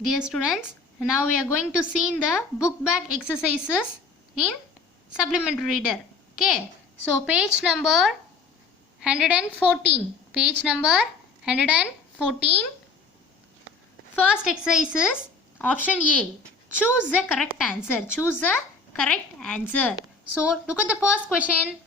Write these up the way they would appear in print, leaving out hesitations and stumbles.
Dear students, now we are going to see in the book back exercises in supplementary reader. Okay, so page number 114. Page number 114. First exercise is option A. Choose the correct answer. Choose the correct answer. So look at the first question.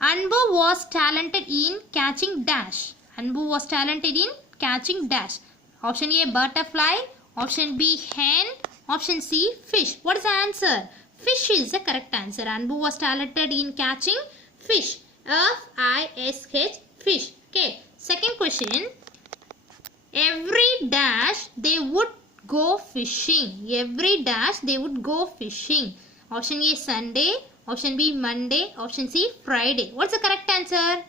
Anbu was talented in catching dash. Anbu was talented in catching dash. Option A, butterfly. Option B, hen. Option C, fish. What is the answer? Fish is the correct answer. Anbu was talented in catching fish. F-I-S-H, fish. Okay. Second question. Every dash they would go fishing. Every dash they would go fishing. Option A, Sunday. Option B, Monday. Option C, Friday. What's the correct answer?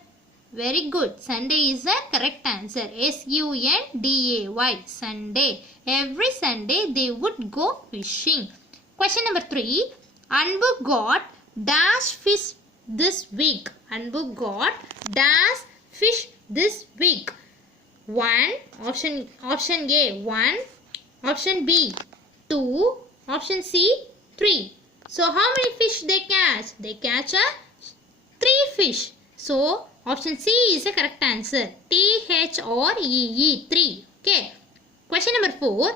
Very good. Sunday is the correct answer. S-U-N-D-A-Y. Sunday. Every Sunday they would go fishing. Question number 3. Anbu got dash fish this week. Anbu got dash fish this week. 1. Option A, 1. Option B, 2. Option C, 3. So how many fish they catch? They catch 3 fish. So option C is the correct answer. T-H-R-E-E, 3. Okay. Question number 4.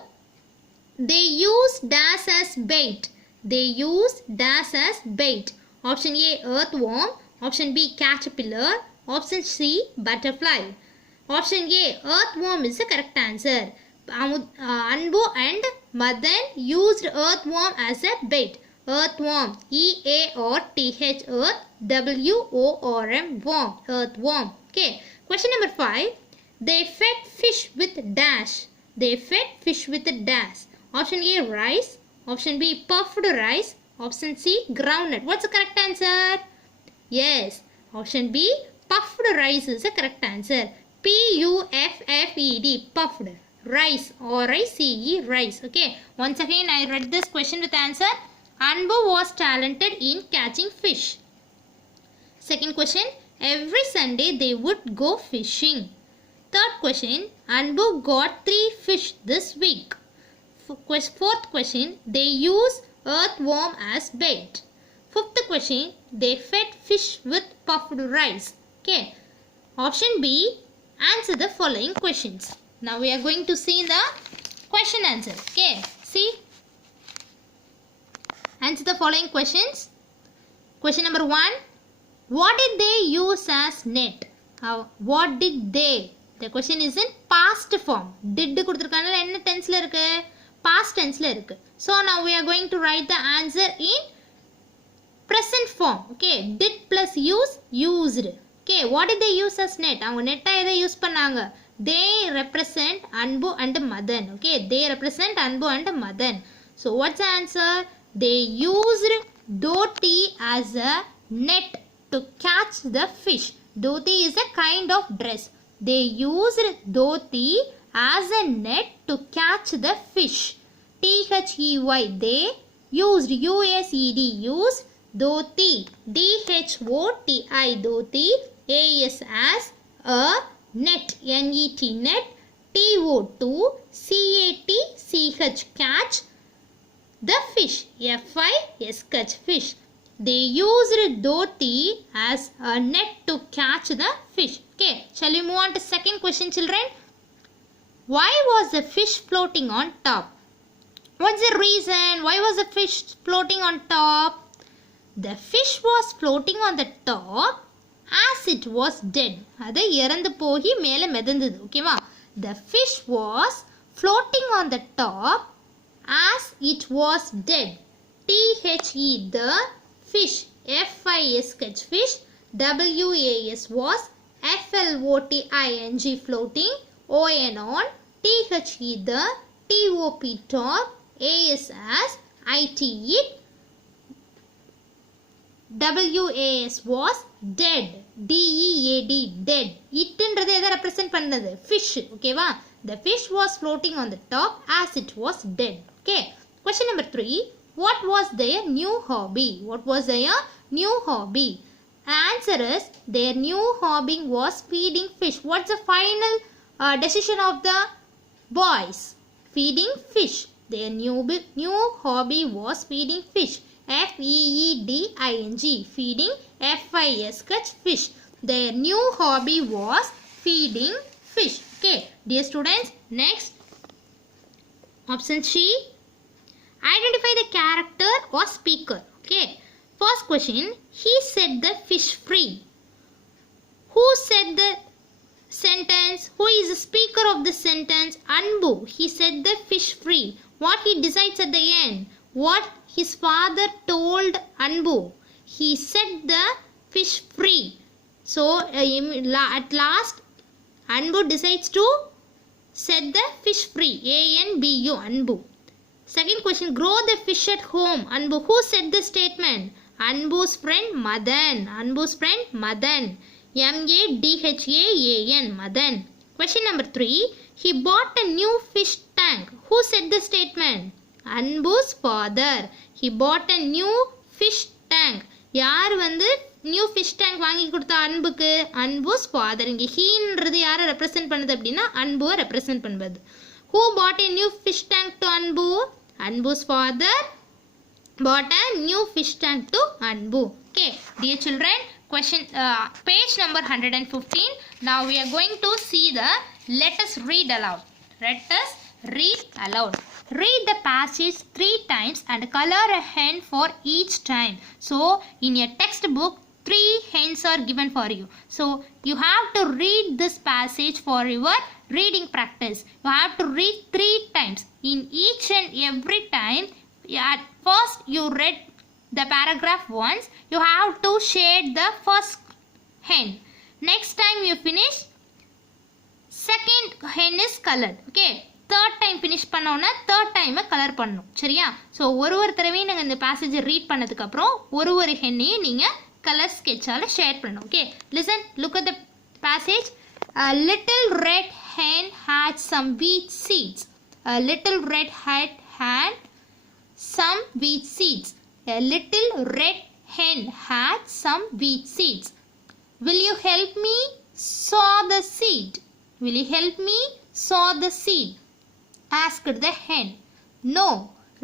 They use dash as bait. They use dash as bait. Option A, earthworm. Option B, caterpillar. Option C, butterfly. Option A, earthworm is the correct answer. Anbu and Madan used earthworm as a bait. Earthworm, E-A-R-T-H, earth, W-O-R-M, worm, earthworm. Okay. Question number 5. They fed fish with dash. They fed fish with dash. Option A, rice. Option B, puffed rice. Option C, groundnut. What's the correct answer? Yes. Option B, puffed rice is the correct answer. P-U-F-F-E-D, puffed. Rice, R-I-C-E, rice. Okay. Once again, I read this question with answer. Anbu was talented in catching fish. Second question. Every Sunday they would go fishing. Third question. Anbu got 3 fish this week. Fourth question. They use earthworm as bait. Fifth question. They fed fish with puffed rice. Okay. Option B. Answer the following questions. Now we are going to see the question answer. Okay. See. Answer the following questions. Question number 1. What did they use as net? What did they? The question is in past form. Did கொடுத்திருக்கானல என்ன tenseல இருக்கு? Past tenseல இருக்கு. So now we are going to write the answer in present form. Okay. Did plus use, used. Okay. What did they use as net? அவங்க நெட்டா எதை use பண்ணாங்க? They represent Anbu and Madan. Okay. They represent Anbu and Madan. So what's the answer? They used dhoti as a net to catch the fish. Dhoti is a kind of dress. They used dhoti as a net to catch the fish. T-H-E-Y. They used, U-S-E-D, used dhoti. D-H-O-T-I, dhoti. A-S as a net, N-E-T, net. T-O-2, C-A-T-C-H, catch the fish, F-I-S, catch fish. They used dhoti as a net to catch the fish. Okay, shall we move on to second question, children? Why was the fish floating on top? What's the reason? Why was the fish floating on top? The fish was floating on the top as it was dead. அது இறந்து போகி மேலே மிதந்தது. ஓகேவா? The fish was floating on the top as it was dead. T-H-E, the fish. F-I-S, catch fish. W-A-S was F-L-O-T-I-N-G, floating. O-N on. T-H-E, the T-O-P, top. A-S as I-T-E. W-A-S was dead. D-E-A-D, dead. Itன்றது எதை represent பண்ணது? Fish. ஓகேவா? The fish was floating on the top as it was dead. Okay. Question number 3. What was their new hobby? What was their new hobby? Answer is their new hobby was feeding fish. What's the final decision of the boys? feeding fish. Their new hobby was feeding fish. F-E-E-D-I-N-G. Feeding F-I-S fish. Their new hobby was feeding fish. Okay, dear students, next option C. Identify the character or speaker. Okay, first question. He set the fish free. Who said the sentence? Who is the speaker of the sentence? Anbu. He set the fish free. What he decides at the end? What his father told Anbu. He set the fish free. So at last Anbu decides to set the fish free. A-N-B-U. Anbu. Second question. Grow the fish at home. Anbu. Who said the statement? Anbu's friend Madan. Anbu's friend Madan. M-A-D-H-A-A-N. Madan. Question number 3. He bought a new fish tank. Who said the statement? Anbu's father. He bought a new fish tank. யார் வந்து new fish tank வாங்கி கொடுத்தா அன்புக்கு? அன்புஸ் father. இங்கே ஹீன்றது யாரை represent பண்ணுது அப்படின்னா அன்புவை represent பண்ணுவது. Who bought a new fish tank to Anbu? Anbu's father bought a new fish tank to Anbu. Okay, dear children, question page number 115. Now we are going to see the let us read aloud. Let us read aloud. Read the passage 3 times and color a hen for each time. So in your textbook 3 hens are given for you. So you have to read this passage for your reading practice. You have to read 3 times. In each and every time, at first you read the paragraph once. You have to shade the first hen. Next time you finish, second hen is colored. Okay. Third time finish பண்ணோன்னா third time colour பண்ணணும். சரியா? So ஒரு தடவையும் நீங்கள் இந்த பேசேஜை read பண்ணதுக்கப்புறம் ஒரு ஹென்னையும் நீங்கள் கலர் ஸ்கெட்சால் ஷேர் பண்ணணும். Okay, listen, look at the passage. A little red hen had some wheat seeds. A little red hen had some wheat seeds. A little red hen had some wheat seeds. Will you help me sow the seed? Will you help me sow the seed? Asked the hen. No,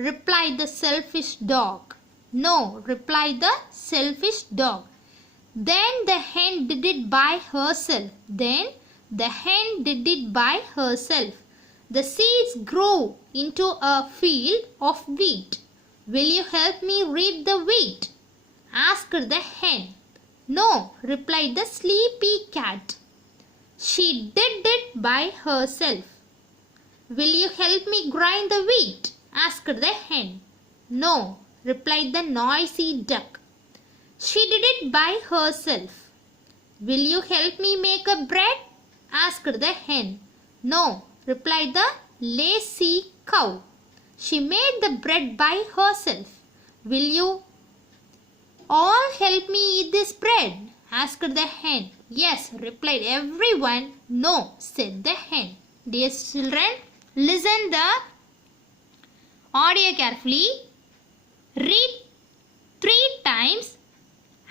replied the selfish dog. No, replied the selfish dog. Then the hen did it by herself. Then the hen did it by herself. The seeds grew into a field of wheat. Will you help me reap the wheat? Asked the hen. No, replied the sleepy cat. She did it by herself. Will you help me grind the wheat? Asked the hen. No, replied the noisy duck. She did it by herself. Will you help me make a bread? Asked the hen. No, replied the lazy cow. She made the bread by herself. Will you all help me eat this bread? Asked the hen. Yes, replied everyone. No, said the hen. Dear children, listen the audio carefully. Read 3 times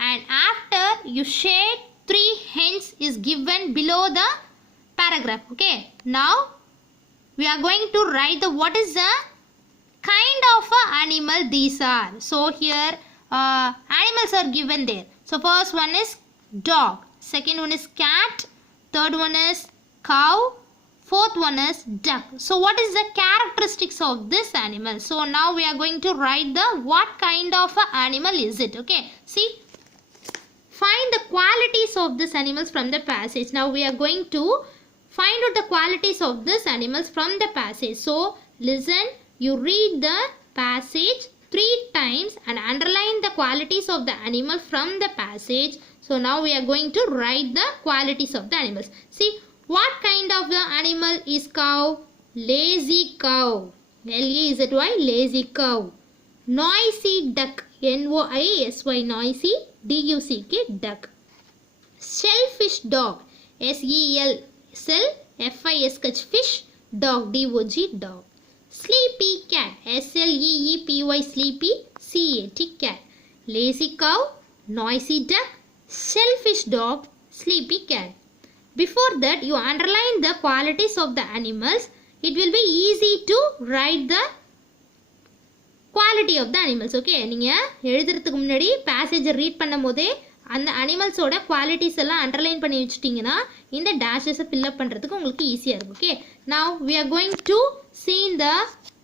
and after you shade 3 hens is given below the paragraph. Okay, now we are going to write the what is the kind of animal these are. So here animals are given there. So first one is dog, second one is cat, third one is cow, fourth one is duck. So what is the characteristics of this animal? So now we are going to write the what kind of animal is it. Okay, see, find the qualities of these animals from the passage. Now we are going to find out the qualities of these animals from the passage. So listen, you read the passage 3 times and underline the qualities of the animal from the passage. So now we are going to write the qualities of the animals. See, what kind of the animal is cow? Lazy cow. L-A-Z-Y, lazy cow. Noisy duck. N-O-I-S-Y, noisy. D-U-C-K, duck. Shellfish dog. S-E-L-F-I-S-H, fish. Dog, D-O-G, dog. Sleepy cat. S-L-E-E-P-Y, sleepy. C-A-T, cat. Lazy cow. Noisy duck. Shellfish dog. Sleepy cat. Before that, you underline the qualities of the animals it will be easy to write the quality of the animals. Okay, நீங்கள் எழுதுறதுக்கு முன்னாடி பேசேஜை read பண்ணும் போதே அந்த அனிமல்ஸோட qualities எல்லாம் underline பண்ணி வச்சுட்டிங்கன்னா இந்த டேஷஸை ஃபில்அப் பண்ணுறதுக்கு உங்களுக்கு ஈஸியாக இருக்கும். Okay, now we are going to see in the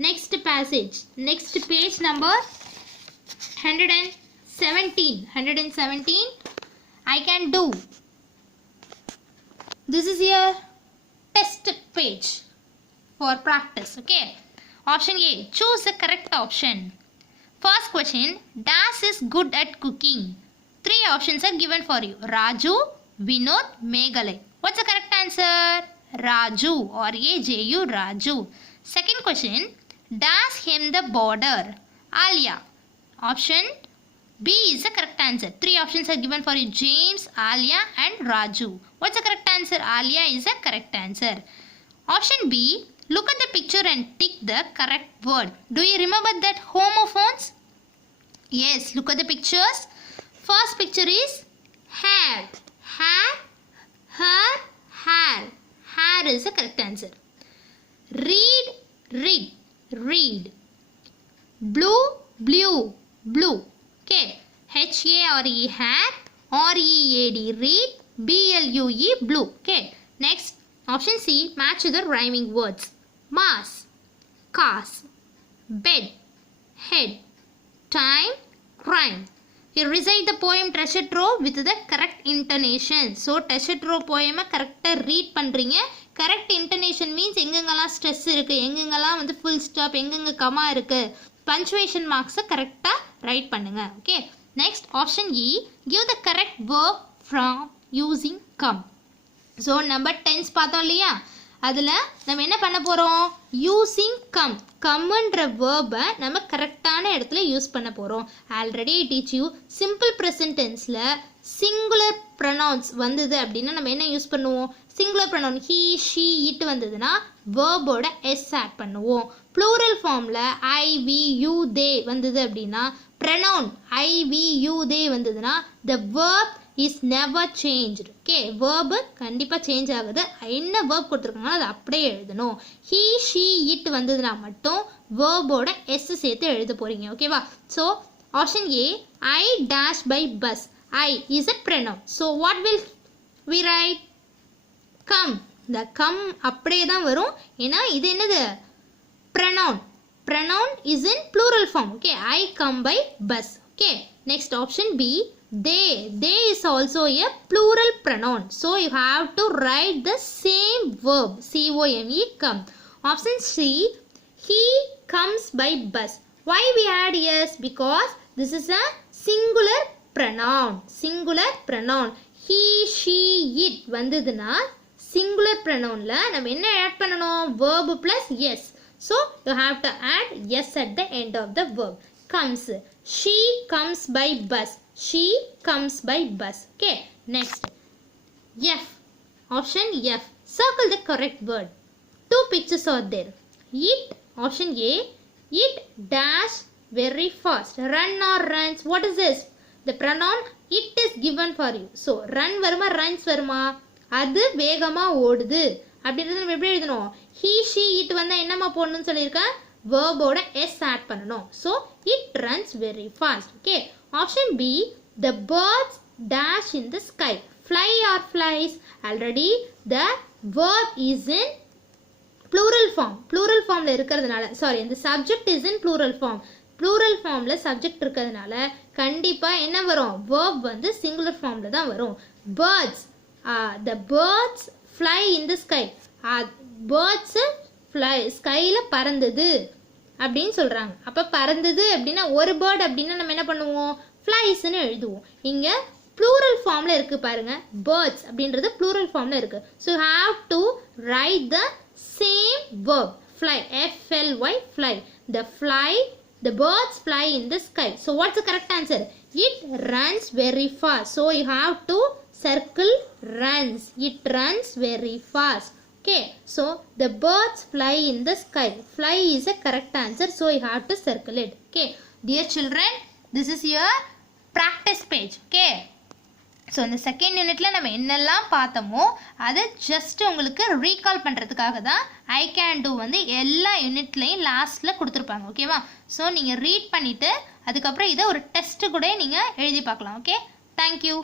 next passage, next page number 117. I can do. This is your test page for practice. Okay, option A, choose the correct option. First question, Dash is good at cooking. 3 options are given for you: Raju, Vinod, Meghalai. What's the correct answer? Raju, or A-J-U, Raju. Second question, Dash hem the border. Alia. Option B is the correct answer. 3 options are given for you: James, Alia and Raju. What's the correct answer? Alia is the correct answer. Option B, look at the picture and tick the correct word. Do you remember that homophones? Yes, look at the pictures. First picture is hair. Hair, her, hair. Hair is the correct answer. Read, read, read. Blue, blue, blue. Okay, H-A-R-E, hair, R-E-A-D, read, B-L-U-E, blue. Okay, next option C, match the rhyming words: mass, cars, bed, head, time, crime. You recite the poem Treasure Trove with the correct intonation. So Treasure Trove poem correct read பண்றீங்க. correct intonation means எங்கெங்கெல்லாம் stress இருக்கு, எங்கெங்கெல்லாம் வந்து full stop, எங்கெங்க comma இருக்கு, punctuation marks கரெக்டா right பண்ணுங்க. Okay, next option E, give the correct verb from using come. So number 10 பார்த்தோம் இல்லையா, அதில் நம்ம என்ன பண்ண போகிறோம்? Using come. கம்முன்ற வேர்பை நம்ம கரெக்டான இடத்துல யூஸ் பண்ண போகிறோம். Already teach you simple present டென்ஸில் சிங்குலர் ப்ரொனவுன்ஸ் வந்தது அப்படின்னா நம்ம என்ன யூஸ் பண்ணுவோம்? Singular pronoun he, she, it வந்ததுன்னா வேர்போட எஸ் ஆட் பண்ணுவோம். ப்ளூரல் ஃபார்மில் ஐ, வி, யூ, தே வந்தது அப்படின்னா pronoun I, we, you, they வந்ததுன்னா the verb is never changed. Okay, verb கண்டிப்பாக சேஞ்ச் ஆகுது. என்ன வேர்ப் கொடுத்துருக்காங்களோ அதை அப்படியே எழுதணும். ஹீ, ஷீ, இட் வந்ததுன்னா மட்டும் வேர்போட எஸ் சேர்த்து எழுத போகிறீங்க. ஓகேவா? So option A, I dash by bus. I is a pronoun. So what will we write? Come. இந்த கம் அப்படியே தான் வரும். ஏன்னா இது என்னது? Pronoun. Pronoun is in plural form. Okay, I come by bus. Okay, next option B, they. They is also a plural pronoun. So you have to write the same verb, C-O-M-E, come. Option C, he comes by bus. Why we add yes? Because this is a singular pronoun. Singular pronoun. He, she, it வந்ததுன்னா singular pronounல நம்ம என்ன add பண்ணணும்? Verb plus yes. So you have to add yes at the end of the verb. Comes. She comes by bus. She comes by bus. Okay, next. F. Option F. Circle the correct word. 2 pictures are there. It, option A, it dash very fast. Run or runs. What is this? The pronoun it is given for you. So run வருமா, runs வருமா? அது வேகமா ஓடுது அப்படின்றது நம்ம எப்படி எழுதணும்? he, she, it வந்தா என்னமா போடணும்னு சொல்லியிருக்கேன்? வேர்போட எஸ் ஆட் பண்ணணும். So it runs very fast. Okay, option B, the birds dash in the sky. Fly or flies. Already the verb is in plural form. Plural ஃபார்மில் இருக்கிறதுனால, சாரி, இந்த subject is in plural form. Plural ஃபார்மில் subject இருக்கிறதுனால கண்டிப்பாக என்ன வரும்? Verb வந்து singular ஃபார்மில் தான் வரும். Birds, the birds fly in the sky. Birds fly, ஸ்கையில் பறந்தது அப்படின்னு சொல்கிறாங்க. அப்போ பறந்தது அப்படின்னா ஒரு பேர்ட் அப்படின்னா நம்ம என்ன பண்ணுவோம்? ஃப்ளைஸ்ன்னு எழுதுவோம். இங்கே ப்ளூரல் ஃபார்மில் இருக்குது பாருங்கள். பேர்ட்ஸ் அப்படின்றது ப்ளூரல் ஃபார்மில் இருக்குது. So you have to right the same verb. Fly, F-L-Y, fly. The fly, the birds fly in the sky. So what's the correct answer? It runs very fast. So you have to circle runs. It runs very fast. Okay, so the birds fly in the sky. Fly is a correct answer, so you have to circle it. Okay, dear children, this is your practice page. Okay, so இந்த second யூனிட்டில் நம்ம என்னெல்லாம் பார்த்தோமோ அதை just உங்களுக்கு recall பண்ணுறதுக்காக தான் I can do வந்து எல்லா யூனிட்லேயும் லாஸ்ட்டில் கொடுத்துருப்பாங்க. ஓகேவா? ஸோ நீங்கள் ரீட் பண்ணிவிட்டு அதுக்கப்புறம் இதை ஒரு டெஸ்ட்டு கூட நீங்கள் எழுதி பார்க்கலாம். Okay, thank you.